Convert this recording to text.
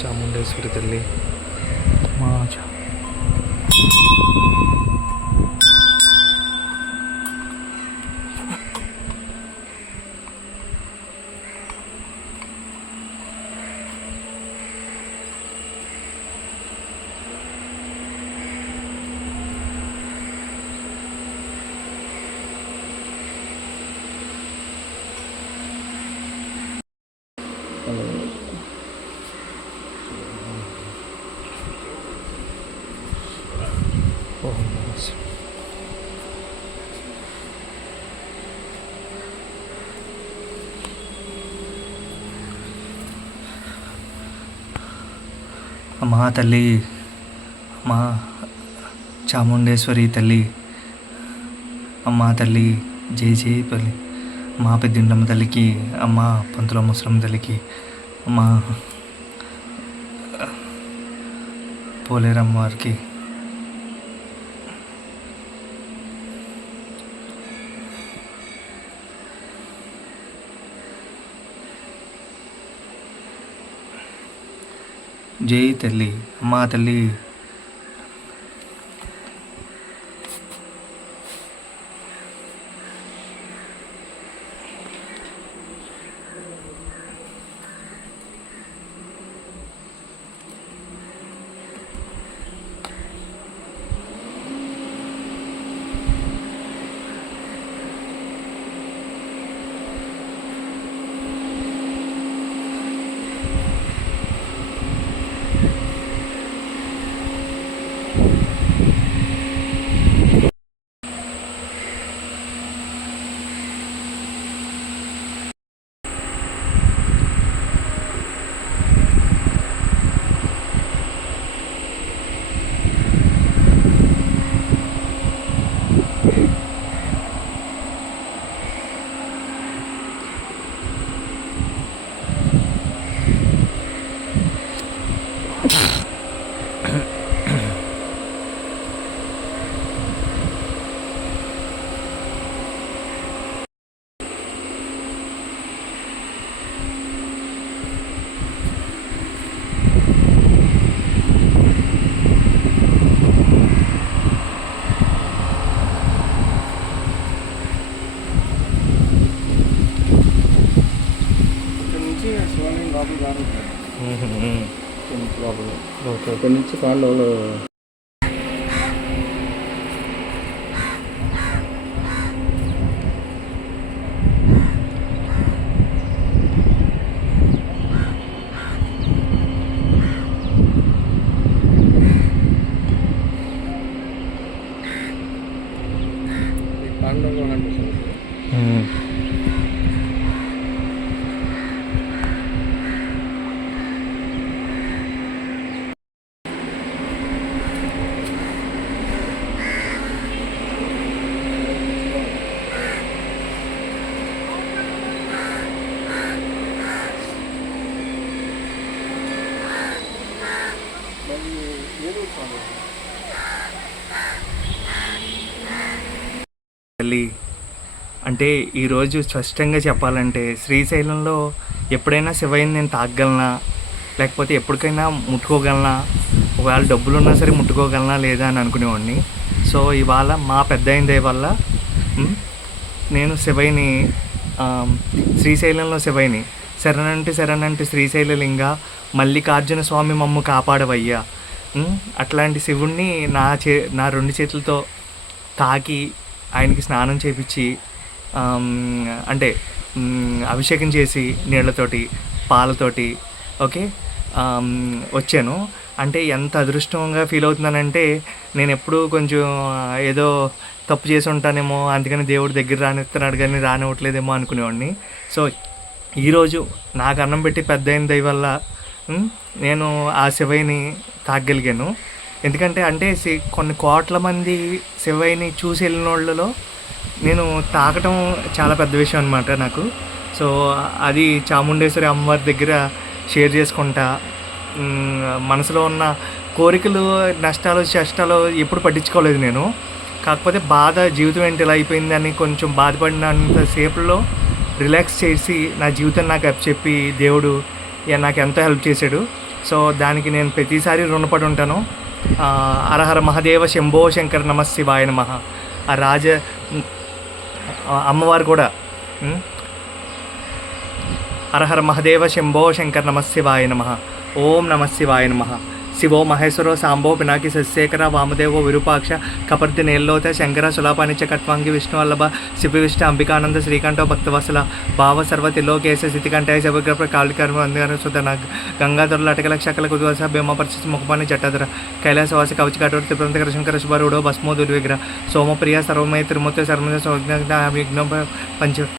చాముండేశ్వరి తల్లి మా అమ్మా తల్లి, మా చాముండేశ్వరి తల్లి, అమ్మా తల్లి జై జై తల్లి, మా పెద్దింటమ్మ తల్లికి, అమ్మ పంతుల ముసలమ్మ తల్లికి, అమ్మ పోలేరమ్మ వారికి, జై తల్లి, అమ్మా తల్లి. ఇక్కడ నుంచి కాళ్ళు కాండంలో అనిపిస్తుంది. తల్లి అంటే ఈరోజు స్పష్టంగా చెప్పాలంటే శ్రీశైలంలో ఎప్పుడైనా శివయ్యని నేను తాగగలనా, లేకపోతే ఎప్పటికైనా ముట్టుకోగలనా, ఒకవేళ డబ్బులు ఉన్నా సరే ముట్టుకోగలనా లేదా అని అనుకునేవాడిని. సో ఇవాళ మా పెద్ద అయిన దయ వల్ల నేను శివయ్యని, శ్రీశైలంలో శివయ్యని, శరణంటి శ్రీశైలలింగ మల్లికార్జున స్వామి మమ్ము కాపాడవయ్యా, అట్లాంటి శివుణ్ణి నా రెండు చేతులతో తాకి ఆయనకి స్నానం చేపించి, అంటే అభిషేకం చేసి నీళ్ళతోటి పాలతోటి ఓకే వచ్చాను. అంటే ఎంత అదృష్టంగా ఫీల్ అవుతున్నానంటే, నేను ఎప్పుడూ కొంచెం ఏదో తప్పు చేసి ఉంటానేమో, అందుకని దేవుడు దగ్గర రానిస్తున్నాడు కానీ రానివ్వట్లేదేమో అనుకునేవాడిని. సో ఈరోజు నాకు అన్నం పెట్టి పెద్ద అయిన దయ వల్ల నేను ఆ శివయ్యని తాగగలిగాను. ఎందుకంటే కొన్ని కోట్ల మంది శివయ్యని చూసి వెళ్ళిన వాళ్ళలో నేను తాకటం చాలా పెద్ద విషయం అనమాట నాకు. సో అది చాముండేశ్వరి అమ్మవారి దగ్గర షేర్ చేసుకుంటా, మనసులో ఉన్న కోరికలు, నష్టాలు, కష్టాలు ఎప్పుడు పట్టించుకోలేదు నేను. కాకపోతే జీవితం ఏంటి ఇలా అయిపోయింది అని కొంచెం బాధపడినంత సేపులో రిలాక్స్ చేసి నా జీవితం నాకు చెప్పి దేవుడు నాకు ఎంతో హెల్ప్ చేశాడు. సో దానికి నేను ప్రతిసారి రుణపడి ఉంటాను. హరహర మహాదేవ శంభో శంకర నమ శివాయ నమః. ఆ అమ్మవారు కూడా హరహర మహాదేవ శంభో శంకర నమ శివాయ నమః. ఓం నమ శివాయ నమః. శివో మహేశ్వరో సాంబో పినాకి శశేఖర వామదేవో విరూపాక్ష కపర్తి నేల్లోత శంకర సులాపానిచ కట్వాంగి విష్ణువల్లభ శివ విష్ణు అంబికానంద శ్రీకంఠో భక్తవత్సల భావ సర్వతిలోకేశ స్థితికంఠాయ శివగ్రహ కాళికర్మ అందిన సుధన గంగాధరుల అటకల శకల కుద్వాస భీమ పరిస్థితి ముఖపాని జట్టధర కైలాసవాసి కవచి కఠోర త్రిపురంతకర శంకర శుభరుడో భస్మో దుర్విగ్రహ సోమప్రియ సర్వమయ త్రిమూర్తి సర్వ విఘ్న పంచ